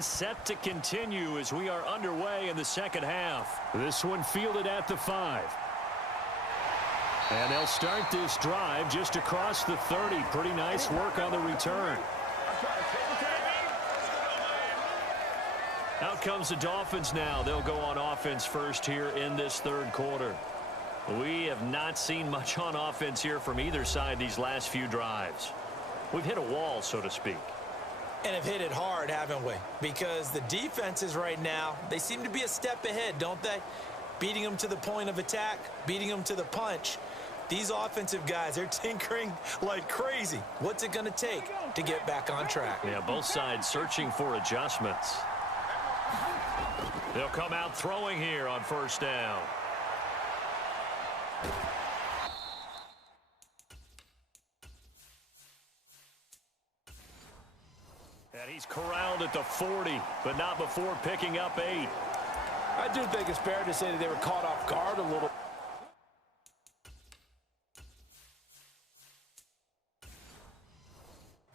Set to continue as we are underway in the second half. This one fielded at the 5. And they'll start this drive just across the 30. Pretty nice work on the return. Out comes the Dolphins now. They'll go on offense first here in this third quarter. We have not seen much on offense here from either side these last few drives. We've hit a wall, so to speak. And have hit it hard, haven't we? Because the defenses right now, they seem to be a step ahead, don't they? Beating them to the point of attack, beating them to the punch. These offensive guys, they're tinkering like crazy. What's it going to take to get back on track? Yeah, both sides searching for adjustments. They'll come out throwing here on first down. And he's corralled at the 40, but not before picking up 8. I do think it's fair to say that they were caught off guard a little.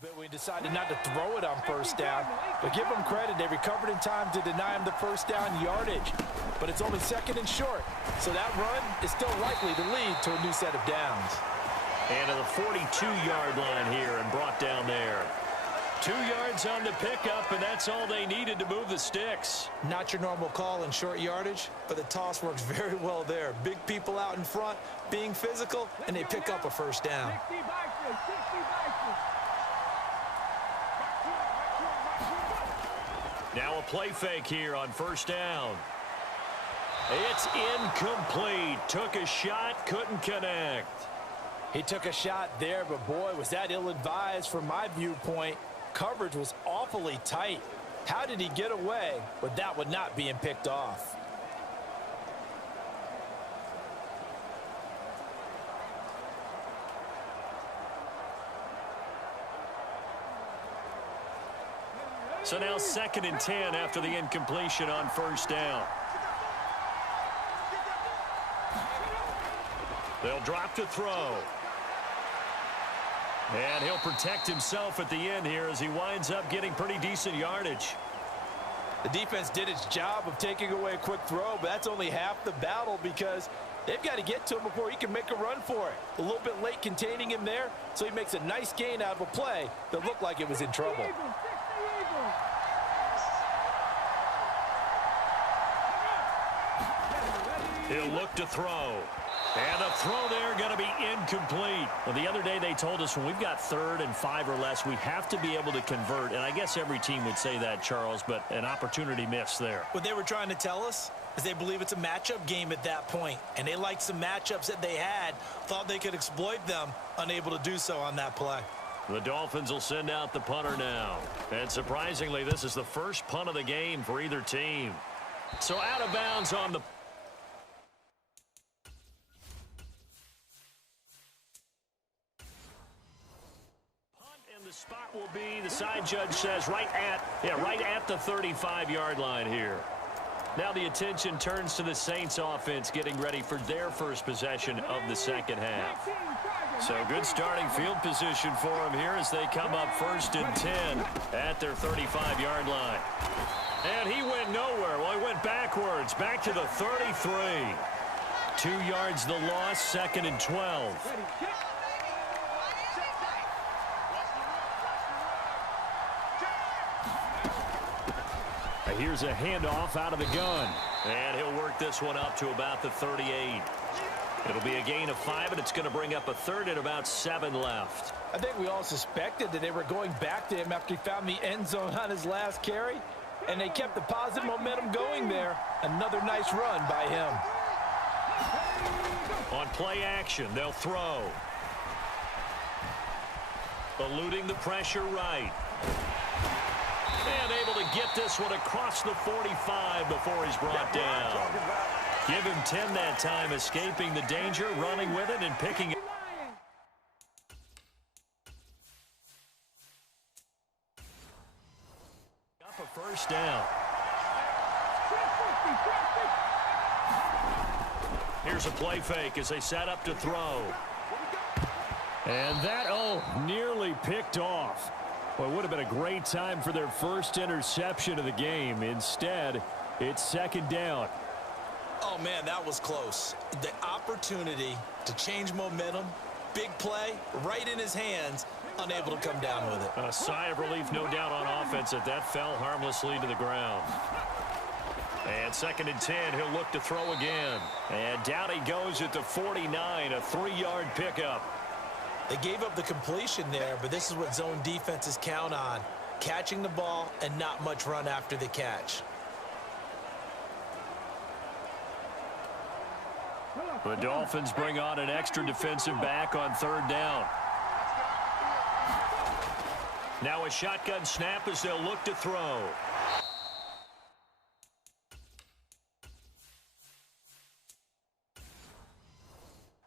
But we decided not to throw it on first down. But give them credit, they recovered in time to deny him the first down yardage. But it's only second and short. So that run is still likely to lead to a new set of downs. And to the 42-yard line here and brought down there. 2 yards on the pickup, and that's all they needed to move the sticks. Not your normal call in short yardage, but the toss works very well there. Big people out in front, being physical, and they pick up a first down. Now a play fake here on first down. It's incomplete. Took a shot, couldn't connect. He took a shot there, but boy, was that ill-advised from my viewpoint. Coverage was awfully tight. How did he get away with that one not being picked off? So now 2nd and 10 after the incompletion on first down. They'll drop to throw. And he'll protect himself at the end here as he winds up getting pretty decent yardage. The defense did its job of taking away a quick throw, but that's only half the battle because they've got to get to him before he can make a run for it. A little bit late containing him there, so he makes a nice gain out of a play that looked like it was in trouble. He'll look to throw. And a throw there going to be incomplete. Well, the other day they told us when we've got 3rd and 5 or less, we have to be able to convert. And I guess every team would say that, Charles, but an opportunity missed there. What they were trying to tell us is they believe it's a matchup game at that point. And they liked some matchups that they had, thought they could exploit them, unable to do so on that play. The Dolphins will send out the punter now. And surprisingly, this is the first punt of the game for either team. So out of bounds on the the spot will be, the side judge says, right at the 35-yard line here. Now the attention turns to the Saints offense getting ready for their first possession of the second half. So good starting field position for them here as they come up 1st and 10 at their 35-yard line. And he went nowhere. Well, he went backwards, back to the 33. 2 yards the loss, 2nd and 12. Here's a handoff out of the gun. And he'll work this one up to about the 38. It'll be a gain of 5, and it's going to bring up a 3rd and about 7 left. I think we all suspected that they were going back to him after he found the end zone on his last carry. And they kept the positive momentum going there. Another nice run by him. On play action, they'll throw. Eluding the pressure right. And able to get this one across the 45 before he's brought down. Give him 10 that time, escaping the danger, running with it, and picking it. Up a first down. Here's a play fake as they set up to throw. And that, nearly picked off. Well, it would have been a great time for their first interception of the game. Instead, it's second down. Oh, man, that was close. The opportunity to change momentum, big play, right in his hands, unable to come down with it. A sigh of relief, no doubt, on offense that fell harmlessly to the ground. And second and 10, he'll look to throw again. And down he goes at the 49, a 3-yard pickup. They gave up the completion there, but this is what zone defenses count on, catching the ball and not much run after the catch. The Dolphins bring on an extra defensive back on third down. Now a shotgun snap as they'll look to throw.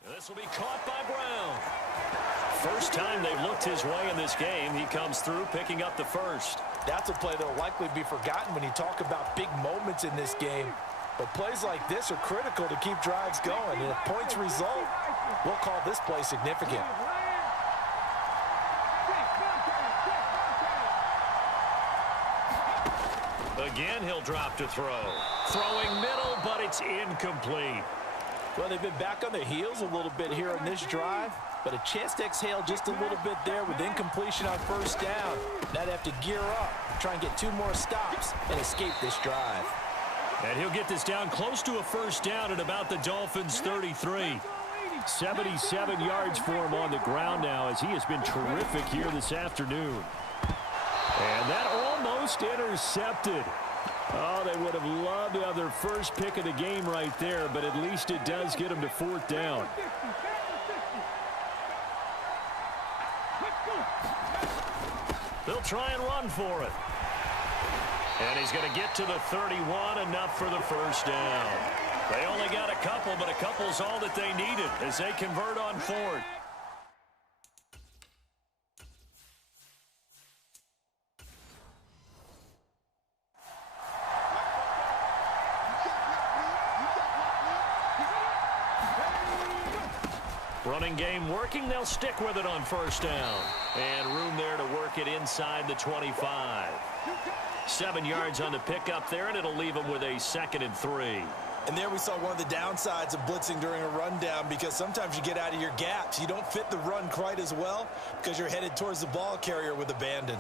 This will be caught by Brown. First time they've looked his way in this game. He comes through picking up the first. That's a play that will likely be forgotten when you talk about big moments in this game. But plays like this are critical to keep drives going. And if points result, we'll call this play significant. Again, he'll drop to throw. Throwing middle, but it's incomplete. Well, they've been back on their heels a little bit here on this drive, but a chance to exhale just a little bit there with incompletion on first down. Now they have to gear up, try and get 2 more stops, and escape this drive. And he'll get this down close to a first down at about the Dolphins' 33. 77 yards for him on the ground now as he has been terrific here this afternoon. And that almost intercepted. Oh, they would have loved to have their first pick of the game right there, but at least it does get them to fourth down. They'll try and run for it. And he's going to get to the 31, enough for the first down. They only got a couple, but a couple's all that they needed as they convert on fourth. Running game working. They'll stick with it on first down. And room there to work it inside the 25. 7 yards on the pickup there, and it'll leave them with a 2nd and 3. And there we saw one of the downsides of blitzing during a rundown, because sometimes you get out of your gaps. You don't fit the run quite as well because you're headed towards the ball carrier with abandon.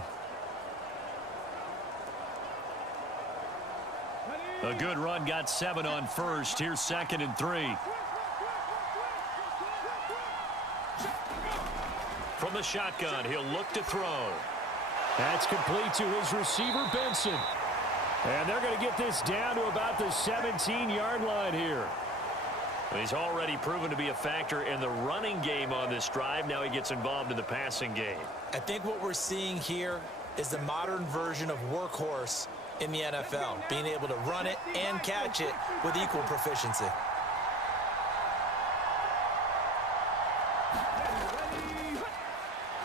A good run, got 7 on first. Here's 2nd and 3. From the shotgun, he'll look to throw. That's complete to his receiver, Benson. And they're going to get this down to about the 17-yard line here. He's already proven to be a factor in the running game on this drive. Now he gets involved in the passing game. I think what we're seeing here is the modern version of workhorse in the NFL, being able to run it and catch it with equal proficiency.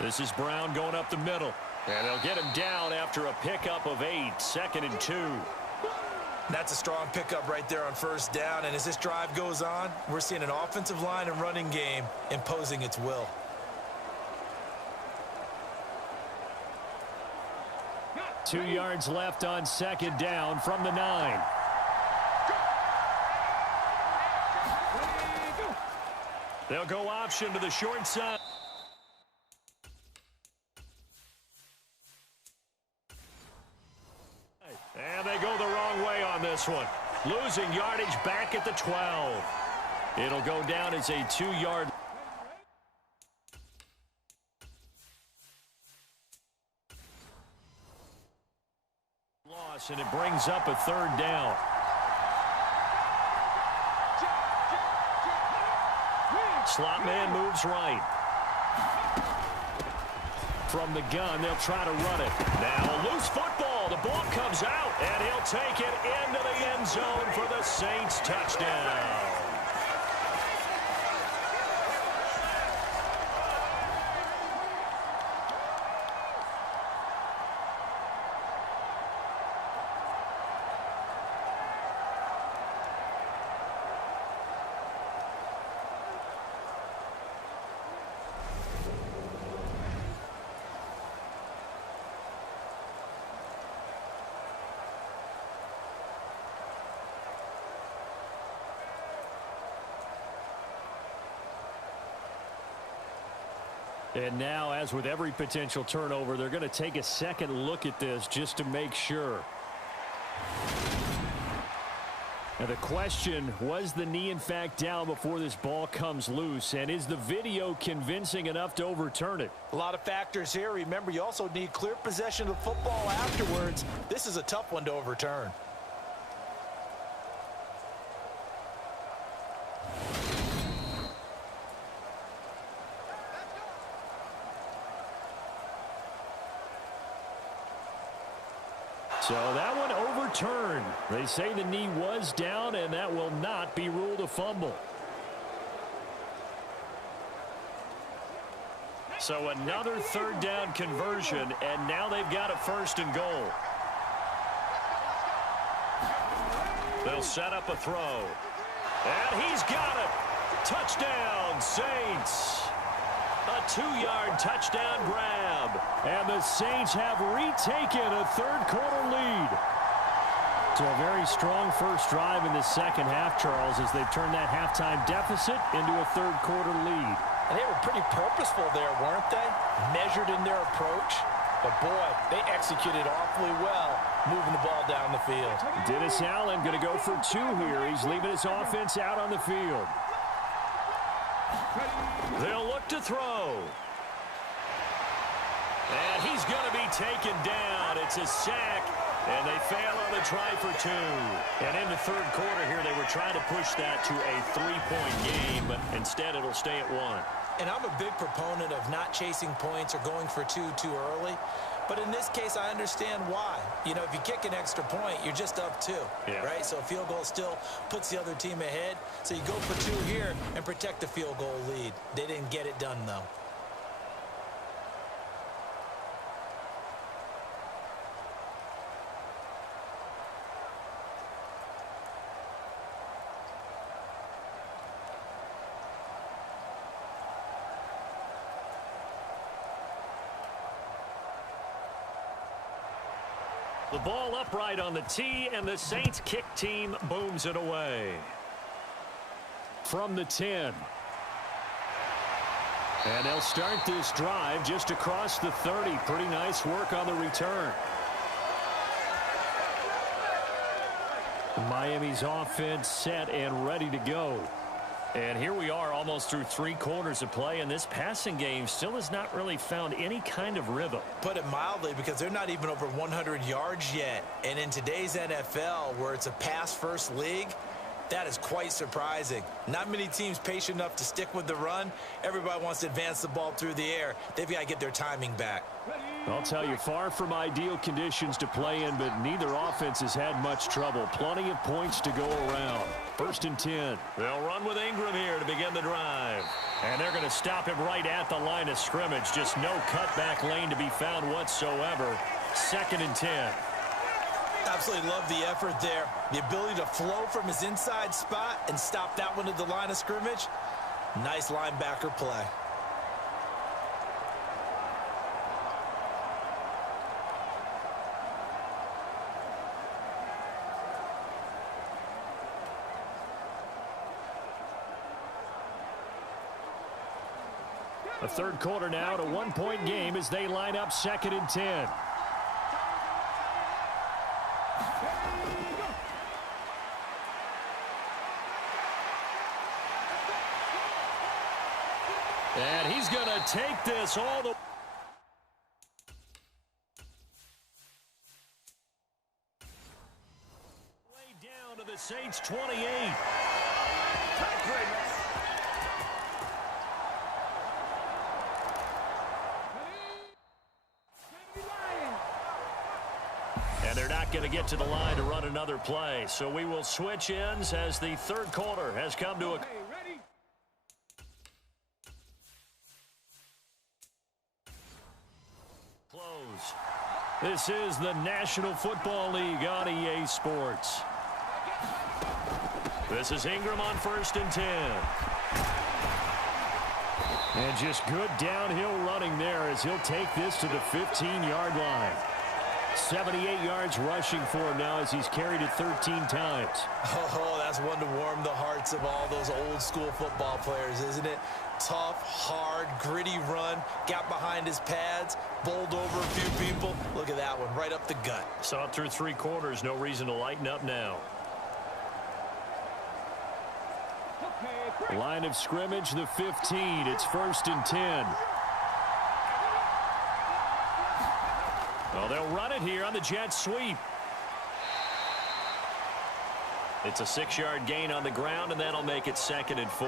This is Brown going up the middle. And they'll get him down after a pickup of 8, 2nd and 2. That's a strong pickup right there on first down. And as this drive goes on, we're seeing an offensive line and running game imposing its will. Two yards left on 2nd down from the 9. They'll go option to the short side. And they go the wrong way on this one. Losing yardage back at the 12. It'll go down as a 2-yard loss, and it brings up a 3rd down. Slot man moves right. From the gun, they'll try to run it. Now a loose football. The ball comes out, and he'll take it into the end zone for the Saints touchdown. And now, as with every potential turnover, they're going to take a second look at this just to make sure. Now the question, was the knee in fact down before this ball comes loose? And is the video convincing enough to overturn it? A lot of factors here. Remember, you also need clear possession of the football afterwards. This is a tough one to overturn. So that one overturned. They say the knee was down, and that will not be ruled a fumble. So another third down conversion, and now they've got a first and goal. They'll set up a throw. And he's got it. Touchdown, Saints. A 2-yard touchdown grab. And the Saints have retaken a third-quarter lead. So a very strong first drive in the second half, Charles, as they've turned that halftime deficit into a third-quarter lead. And they were pretty purposeful there, weren't they? Measured in their approach. But, boy, they executed awfully well moving the ball down the field. Dennis Allen going to go for 2 here. He's leaving his offense out on the field. They'll look to throw. And he's going to be taken down. It's a sack, and they fail on the try for 2. And in the third quarter here, they were trying to push that to a 3-point game, but instead it'll stay at 1. And I'm a big proponent of not chasing points or going for 2 too early. But in this case, I understand why. You know, if you kick an extra point, you're just up 2, right? So a field goal still puts the other team ahead. So you go for 2 here and protect the field goal lead. They didn't get it done, though. The ball upright on the tee, and the Saints kick team booms it away. From the 10. And they'll start this drive just across the 30. Pretty nice work on the return. Miami's offense set and ready to go. And here we are almost through 3 quarters of play, and this passing game still has not really found any kind of rhythm. Put it mildly, because they're not even over 100 yards yet. And in today's NFL, where it's a pass-first league, that is quite surprising. Not many teams patient enough to stick with the run. Everybody wants to advance the ball through the air. They've got to get their timing back. I'll tell you, far from ideal conditions to play in, but neither offense has had much trouble. Plenty of points to go around. First and 10. They'll run with Ingram here to begin the drive. And they're going to stop him right at the line of scrimmage. Just no cutback lane to be found whatsoever. Second and 10. Absolutely love the effort there. The ability to flow from his inside spot and stop that one at the line of scrimmage. Nice linebacker play. A third quarter now, to 1-point game as they line up second and 10. And he's going to take this all the way down to the Saints 28. And they're not going to get to the line to run another play. So we will switch ends as the third quarter has come to a close. This is the National Football League on EA Sports. This is Ingram on first and 10. And just good downhill running there as he'll take this to the 15-yard line. 78 yards rushing for him now as he's carried it 13 times. Oh, that's one to warm the hearts of all those old school football players, isn't it? Tough, hard, gritty run, got behind his pads, bowled over a few people. Look at that one, right up the gut. Saw it through 3 quarters, no reason to lighten up now. Line of scrimmage, the 15. It's 1st and 10. Well, they'll run it here on the jet sweep. It's a 6-yard gain on the ground, and that'll make it 2nd and 4.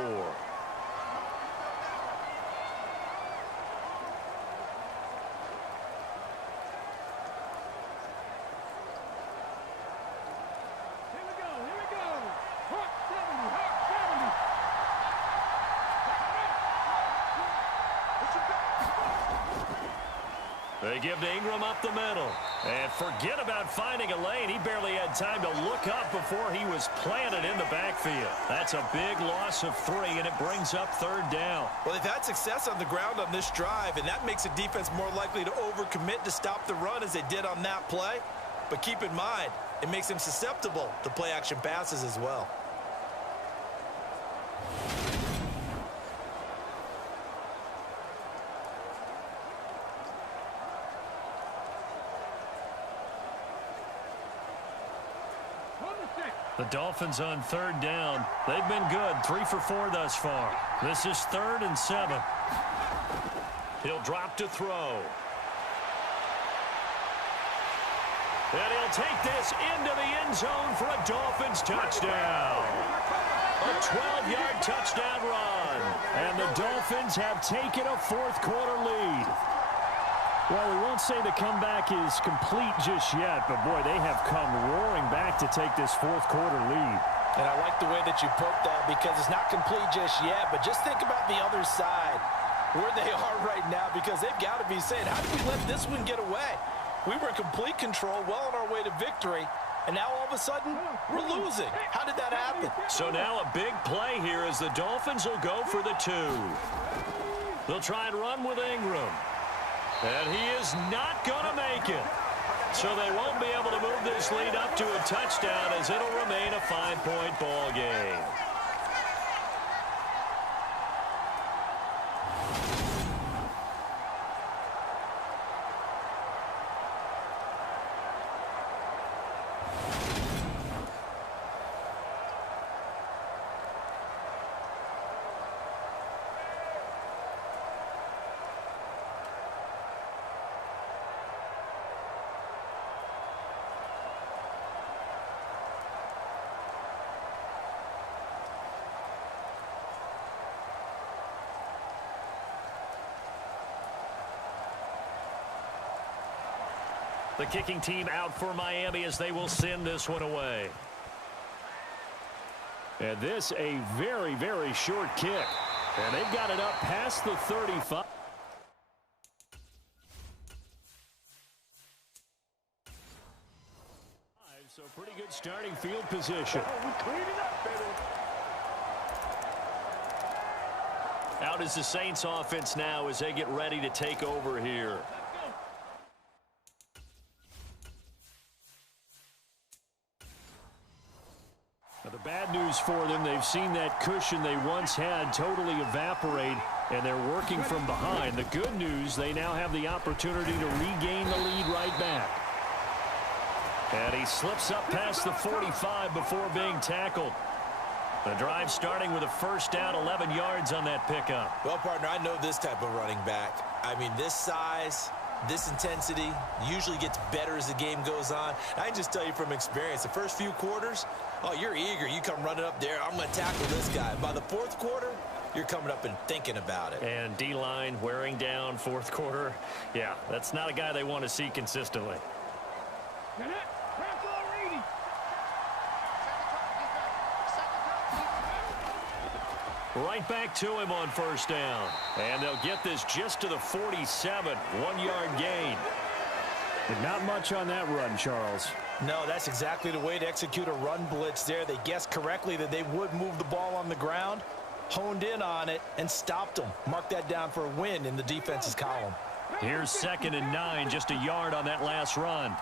They give to Ingram up the middle. And forget about finding a lane. He barely had time to look up before he was planted in the backfield. That's a big loss of 3, and it brings up 3rd down. Well, they've had success on the ground on this drive, and that makes the defense more likely to overcommit to stop the run as they did on that play. But keep in mind, it makes them susceptible to play-action passes as well. The Dolphins on 3rd down. They've been good, 3 for 4 thus far. This is 3rd and 7. He'll drop to throw. And he'll take this into the end zone for a Dolphins touchdown. A 12-yard touchdown run. And the Dolphins have taken a 4th quarter lead. Well, we won't say the comeback is complete just yet, but boy, they have come roaring back to take this 4th quarter lead. And I like the way that you put that, because it's not complete just yet, but just think about the other side, where they are right now, because they've got to be saying, how did we let this one get away? We were in complete control, well on our way to victory, and now all of a sudden, we're losing. How did that happen? So now a big play here as the Dolphins will go for the 2. They'll try and run with Ingram. And he is not going to make it. So they won't be able to move this lead up to a touchdown, as it'll remain a 5-point ball game. The kicking team out for Miami as they will send this one away. And this a very, very short kick. And they've got it up past the 35. So pretty good starting field position. Out is the Saints offense now as they get ready to take over here. The bad news for them, they've seen that cushion they once had totally evaporate, and they're working from behind. The good news, they now have the opportunity to regain the lead right back. And he slips up past the 45 before being tackled. The drive starting with a 1st down, 11 yards on that pickup. Well, partner, I know this type of running back. I mean, this size, this intensity usually gets better as the game goes on. I can just tell you from experience, the first few quarters, oh, you're eager. You come running up there, I'm going to tackle this guy. By the 4th quarter, you're coming up and thinking about it. And D-line wearing down 4th quarter. Yeah, that's not a guy they want to see consistently. Right back to him on 1st down. And they'll get this just to the 47. 1-yard gain. But not much on that run, Charles. No, that's exactly the way to execute a run blitz there. They guessed correctly that they would move the ball on the ground, honed in on it, and stopped them. Mark that down for a win in the defense's column. Here's 2nd and 9, just a yard on that last run.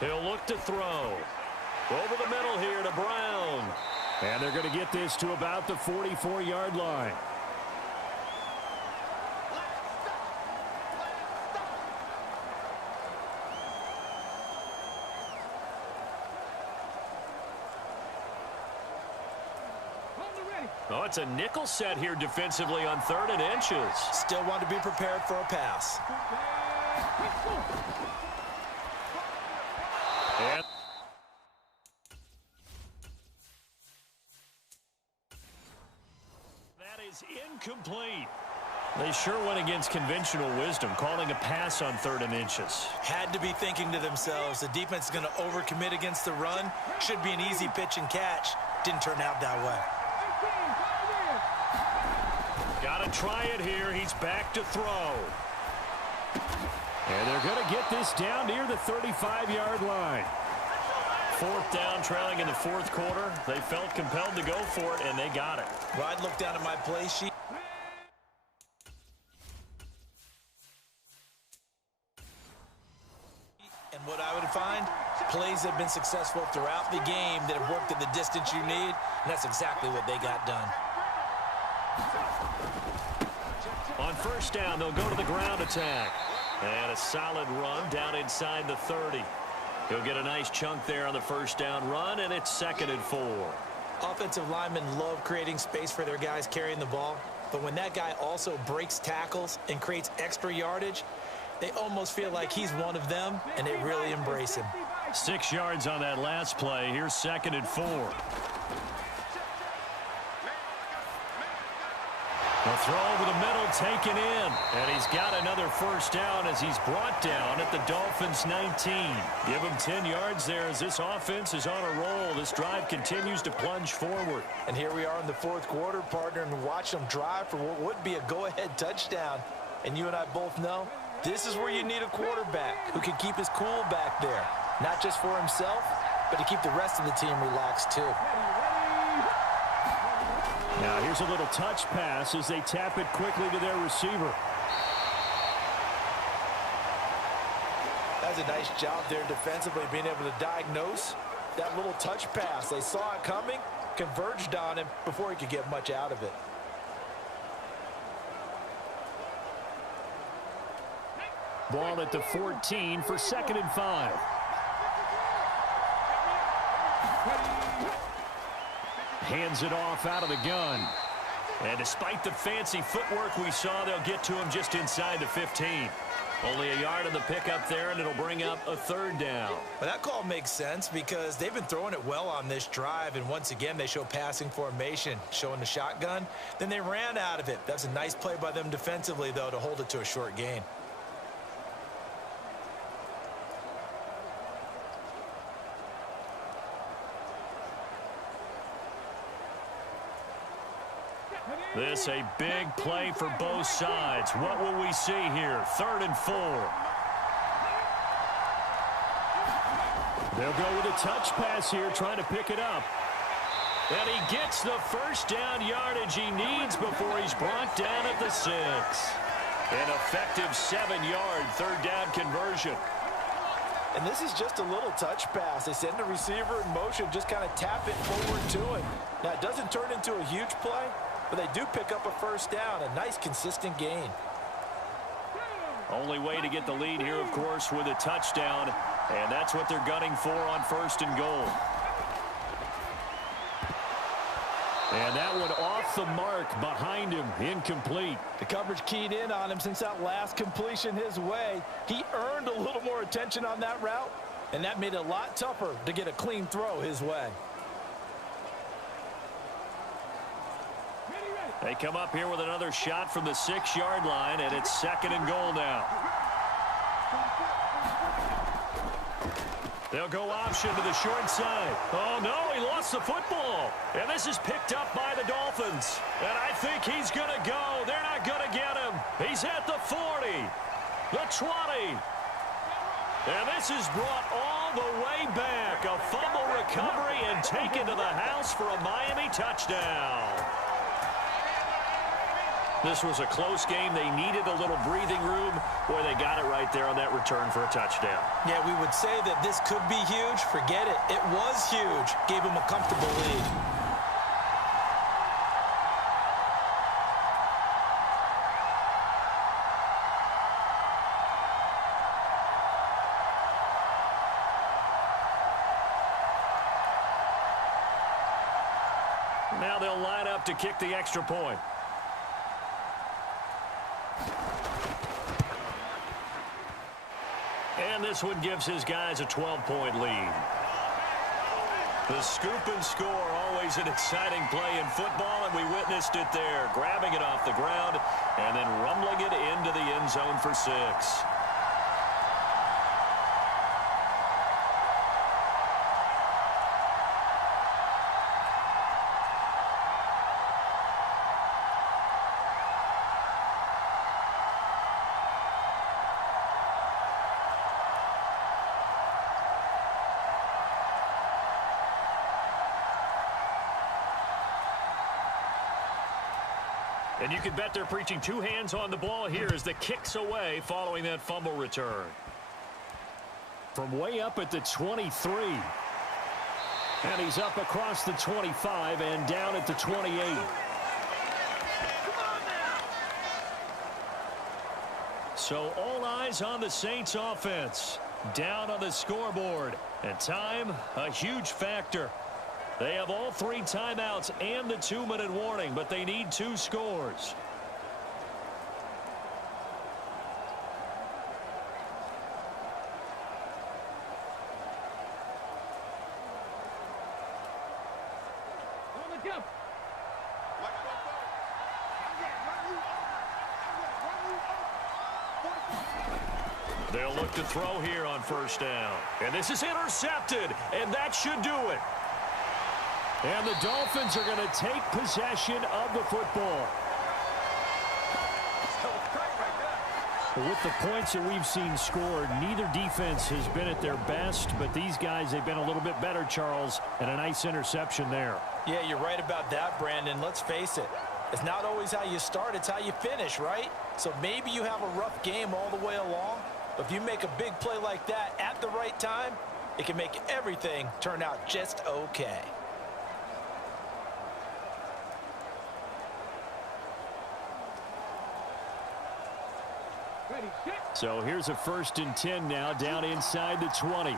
He'll look to throw. Over the middle here to Brown. And they're going to get this to about the 44-yard line. Oh, it's a nickel set here defensively on 3rd and inches. Still want to be prepared for a pass. And that is incomplete. They sure went against conventional wisdom, calling a pass on 3rd and inches. Had to be thinking to themselves, the defense is going to overcommit against the run. Should be an easy pitch and catch. Didn't turn out that way. Got to try it here. He's back to throw. And they're going to get this down near the 35-yard line. 4th down, trailing in the 4th quarter. They felt compelled to go for it, and they got it. Well, I'd look down at my play sheet. And what I would find, plays have been successful throughout the game that have worked at the distance you need, and that's exactly what they got done. On 1st down, they'll go to the ground attack. And a solid run down inside the 30. He'll get a nice chunk there on the 1st down run, and it's 2nd and 4. Offensive linemen love creating space for their guys carrying the ball, but when that guy also breaks tackles and creates extra yardage, they almost feel like he's one of them, and they really embrace him. 6 yards on that last play. Here's 2nd and 4. A throw over the middle, taken in. And he's got another 1st down as he's brought down at the Dolphins' 19. Give him 10 yards there as this offense is on a roll. This drive continues to plunge forward. And here we are in the 4th quarter, partner, and watch them drive for what would be a go-ahead touchdown. And you and I both know this is where you need a quarterback who can keep his cool back there. Not just for himself, but to keep the rest of the team relaxed too. Now here's a little touch pass as they tap it quickly to their receiver. That's a nice job there defensively, being able to diagnose that little touch pass. They saw it coming, converged on him before he could get much out of it. Ball at the 14 for 2nd and 5. Hands it off out of the gun. And despite the fancy footwork we saw, they'll get to him just inside the 15. Only a yard of the pickup there, and it'll bring up a 3rd down. Well, that call makes sense because they've been throwing it well on this drive, and once again, they show passing formation, showing the shotgun. Then they ran out of it. That's a nice play by them defensively, though, to hold it to a short gain. This a big play for both sides. What will we see here? 3rd and 4. They'll go with a touch pass here, trying to pick it up. And he gets the 1st down yardage he needs before he's brought down at the 6. An effective 7-yard 3rd down conversion. And this is just a little touch pass. They send the receiver in motion, just kind of tap it forward to him. Now, it doesn't turn into a huge play, but they do pick up a 1st down, a nice consistent gain. Only way to get the lead here, of course, with a touchdown, and that's what they're gunning for on 1st and goal. And that one off the mark behind him, incomplete. The coverage keyed in on him since that last completion his way. He earned a little more attention on that route, and that made it a lot tougher to get a clean throw his way. They come up here with another shot from the 6-yard line, and it's 2nd and goal now. They'll go option to the short side. Oh, no, he lost the football. And this is picked up by the Dolphins. And I think he's going to go. They're not going to get him. He's at the 40, the 20. And this is brought all the way back. A fumble recovery and taken to the house for a Miami touchdown. This was a close game. They needed a little breathing room. Boy, they got it right there on that return for a touchdown. Yeah, we would say that this could be huge. Forget it. It was huge. Gave them a comfortable lead. Now they'll line up to kick the extra point. And this one gives his guys a 12-point lead. The scoop and score, always an exciting play in football, and we witnessed it there, grabbing it off the ground and then rumbling it into the end zone for 6. And you can bet they're preaching 2 hands on the ball here as the kick's away following that fumble return. From way up at the 23. And he's up across the 25 and down at the 28. So all eyes on the Saints offense. Down on the scoreboard. And time, a huge factor. They have all 3 timeouts and the 2-minute warning, but they need 2 scores. They'll look to throw here on first down. And this is intercepted, and that should do it. And the Dolphins are going to take possession of the football. With the points that we've seen scored, neither defense has been at their best, but these guys, they've been a little bit better, Charles, and a nice interception there. Yeah, you're right about that, Brandon. Let's face it. It's not always how you start, it's how you finish, right? So maybe you have a rough game all the way along, but if you make a big play like that at the right time, it can make everything turn out just okay. So here's a 1st and 10 now, down inside the 20.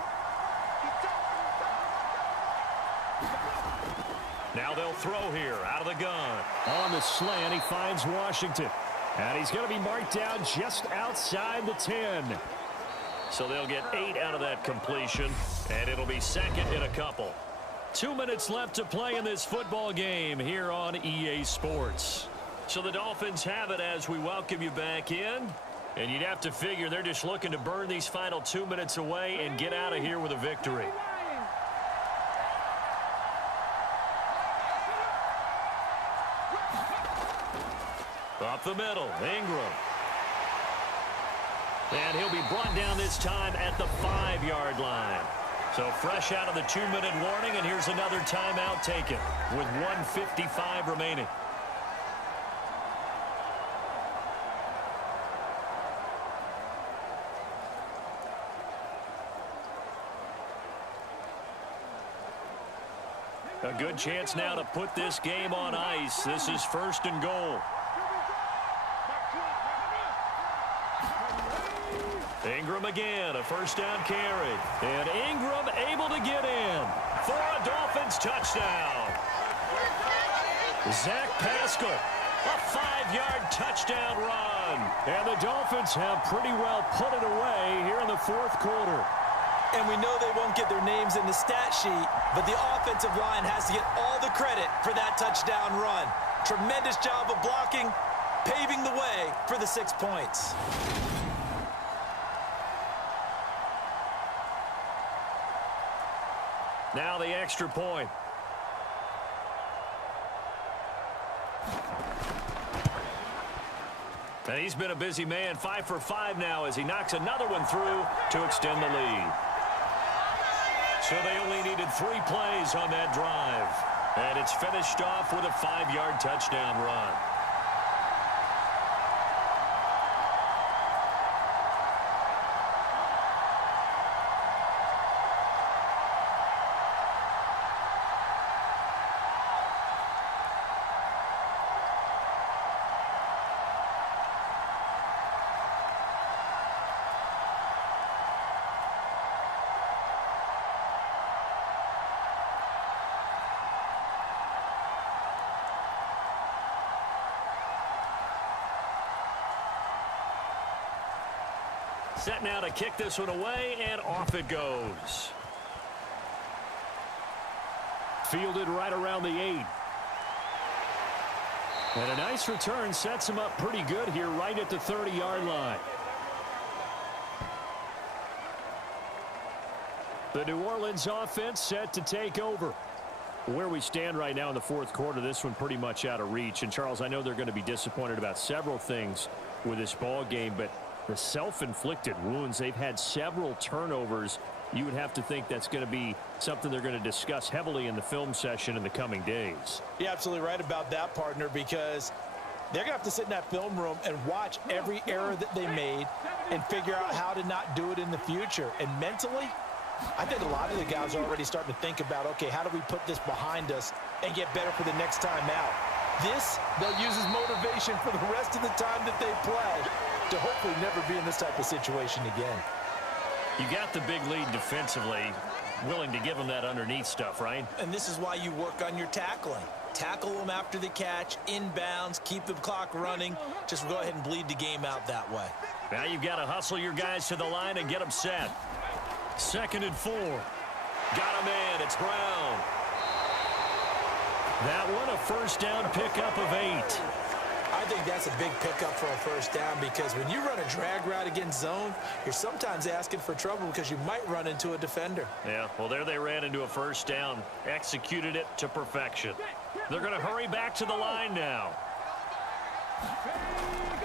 Now they'll throw here out of the gun. On the slant, he finds Washington. And he's going to be marked down just outside the 10. So they'll get 8 out of that completion, and it'll be 2nd in a couple. 2 minutes left to play in this football game here on EA Sports. So the Dolphins have it as we welcome you back in. And you'd have to figure they're just looking to burn these final 2 minutes away and get out of here with a victory. Up the middle, Ingram. And he'll be brought down this time at the 5-yard line. So fresh out of the 2-minute warning, and here's another timeout taken with 1:55 remaining. A good chance now to put this game on ice. This is 1st and goal. Ingram again, a 1st down carry. And Ingram able to get in for a Dolphins touchdown. Zach Pascal, a 5-yard touchdown run. And the Dolphins have pretty well put it away here in the 4th quarter. And we know they won't get their names in the stat sheet, but the offensive line has to get all the credit for that touchdown run. Tremendous job of blocking, paving the way for the 6 points. Now the extra point. And he's been a busy man, 5 for 5 now as he knocks another one through to extend the lead. So they only needed 3 plays on that drive. And it's finished off with a 5-yard touchdown run. Set now to kick this one away, and off it goes. Fielded right around the 8. And a nice return sets him up pretty good here right at the 30-yard line. The New Orleans offense set to take over. Where we stand right now in the fourth quarter, this one pretty much out of reach. And, Charles, I know they're going to be disappointed about several things with this ball game, but the self-inflicted wounds, they've had several turnovers. You would have to think that's going to be something they're going to discuss heavily in the film session in the coming days. You're absolutely right about that, partner, because they're going to have to sit in that film room and watch every error that they made and figure out how to not do it in the future. And mentally, I think a lot of the guys are already starting to think about, okay, how do we put this behind us and get better for the next time out? This, they'll use as motivation for the rest of the time that they play to hopefully never be in this type of situation again. You got the big lead defensively, willing to give them that underneath stuff, right? And this is why you work on your tackling. Tackle them after the catch, inbounds, keep the clock running. Just go ahead and bleed the game out that way. Now you've got to hustle your guys to the line and get them set. 2nd and 4. Got him in. It's Brown. That one a first down pickup of 8. I think that's a big pickup for a first down because when you run a drag route against zone, you're sometimes asking for trouble because you might run into a defender. Yeah, well, there they ran into a first down, executed it to perfection. They're going to hurry back to the line now.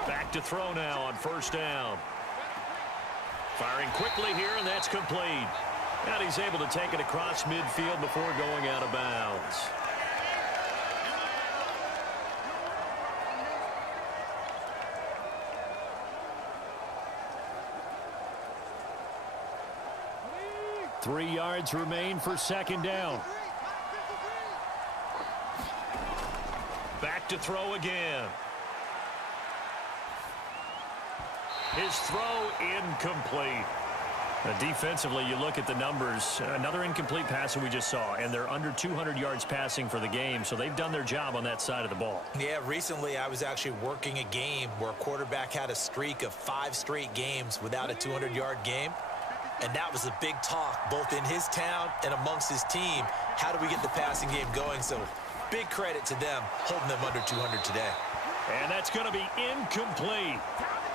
Back to throw now on first down. Firing quickly here, and that's complete. And he's able to take it across midfield before going out of bounds. Three yards remain for second down. Back to throw again. His throw incomplete. Defensively, you look at the numbers. Another incomplete pass that we just saw, and they're under 200 yards passing for the game, so they've done their job on that side of the ball. Yeah, recently I was actually working a game where a quarterback had a streak of 5 straight games without a 200-yard game. And that was a big talk, both in his town and amongst his team. How do we get the passing game going? So big credit to them holding them under 200 today. And that's going to be incomplete.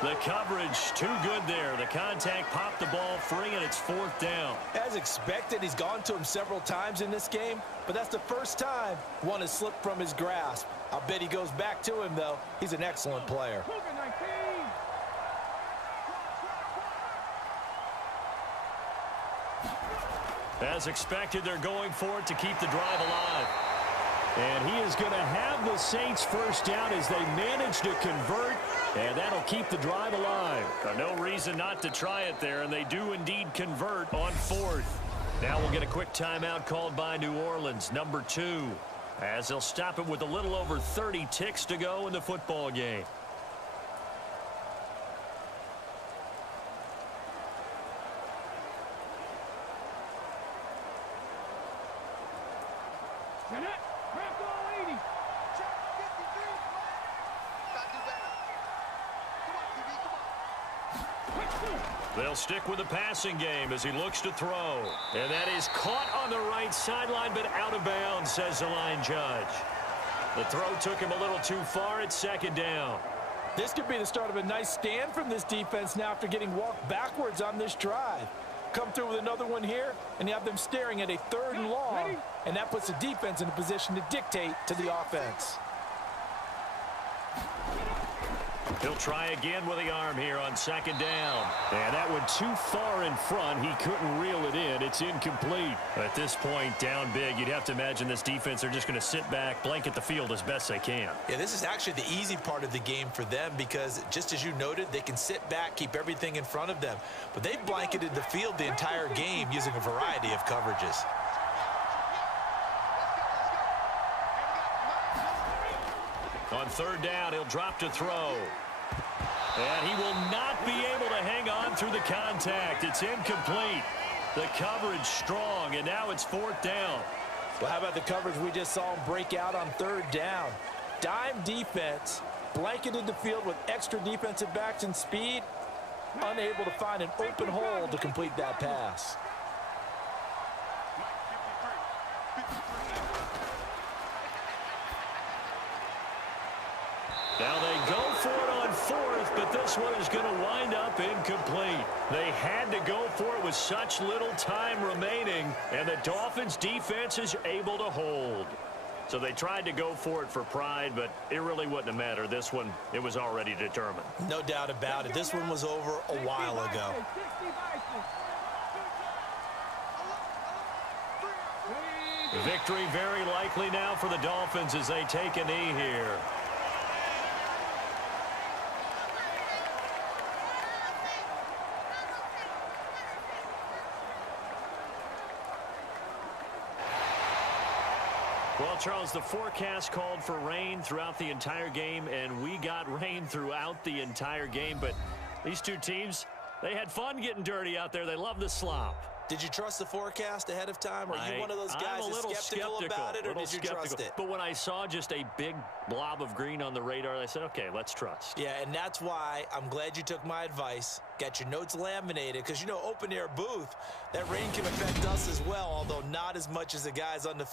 The coverage too good there. The contact popped the ball free, and it's 4th down. As expected, he's gone to him several times in this game, but that's the first time one has slipped from his grasp. I'll bet he goes back to him, though. He's an excellent player. As expected, they're going for it to keep the drive alive. And he is going to have the Saints first down as they manage to convert, and that'll keep the drive alive. No reason not to try it there, and they do indeed convert on 4th. Now we'll get a quick timeout called by New Orleans, number 2, as they'll stop it with a little over 30 ticks to go in the football game. They'll stick with the passing game as he looks to throw. And that is caught on the right sideline, but out of bounds, says the line judge. The throw took him a little too far at 2nd down. This could be the start of a nice stand from this defense now after getting walked backwards on this drive. Come through with another one here, and you have them staring at a 3rd and long, and that puts the defense in a position to dictate to the offense. He'll try again with the arm here on 2nd down. And that one too far in front. He couldn't reel it in. It's incomplete. At this point, down big, you'd have to imagine this defense are just going to sit back, blanket the field as best they can. Yeah, this is actually the easy part of the game for them because, just as you noted, they can sit back, keep everything in front of them. But they've blanketed the field the entire game using a variety of coverages. On 3rd down, he'll drop to throw. And he will not be able to hang on through the contact. It's incomplete. The coverage strong, and now it's 4th down. Well, how about the coverage we just saw him break out on 3rd down? Dime defense, blanketed the field with extra defensive backs and speed. unable to find an open hole to complete that pass. Now they go for it on fourth, but this one is going to wind up incomplete. They had to go for it with such little time remaining, and the Dolphins defense is able to hold. So they tried to go for it for pride, but it really wouldn't have mattered. This one, it was already determined. No doubt about it. This one was over a while ago. Victory very likely now for the Dolphins as they take a knee here. Well, Charles, the forecast called for rain throughout the entire game, and we got rain throughout the entire game. But these two teams, they had fun getting dirty out there. They love the slop. Did you trust the forecast ahead of time? Are you one of those guys that's skeptical about it, or did you trust it? But when I saw just a big blob of green on the radar, I said, okay, let's trust. Yeah, and that's why I'm glad you took my advice. Got your notes laminated, because, you know, open-air booth, that rain can affect us as well, although not as much as the guys on the field.